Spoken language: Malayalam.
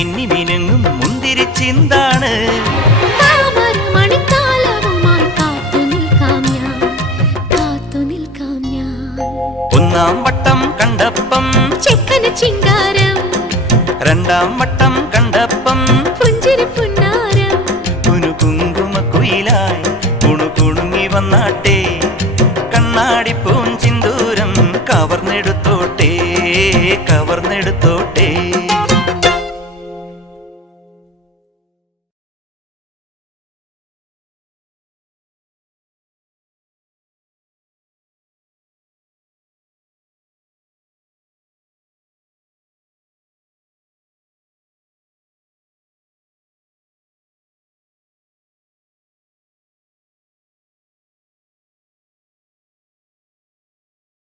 മിന്നി മിനുങ്ങും മുന്തിരി ചിന്താണ്. ഒന്നാം വട്ടം കണ്ടപ്പം ചെക്കന് ചിങ്കാരം, രണ്ടാം വട്ടം കണ്ടപ്പം പുഞ്ചിരി പുന്നാരം. കുനു കുങ്കുമ കുയിലായി കുണുകുണുങ്ങി വന്നാട്ടെ, കണ്ണാടി പൂഞ്ചിന്തൂരം കവർന്നെടുത്തോട്ടെ കവർന്നെടുത്തോട്ടെ.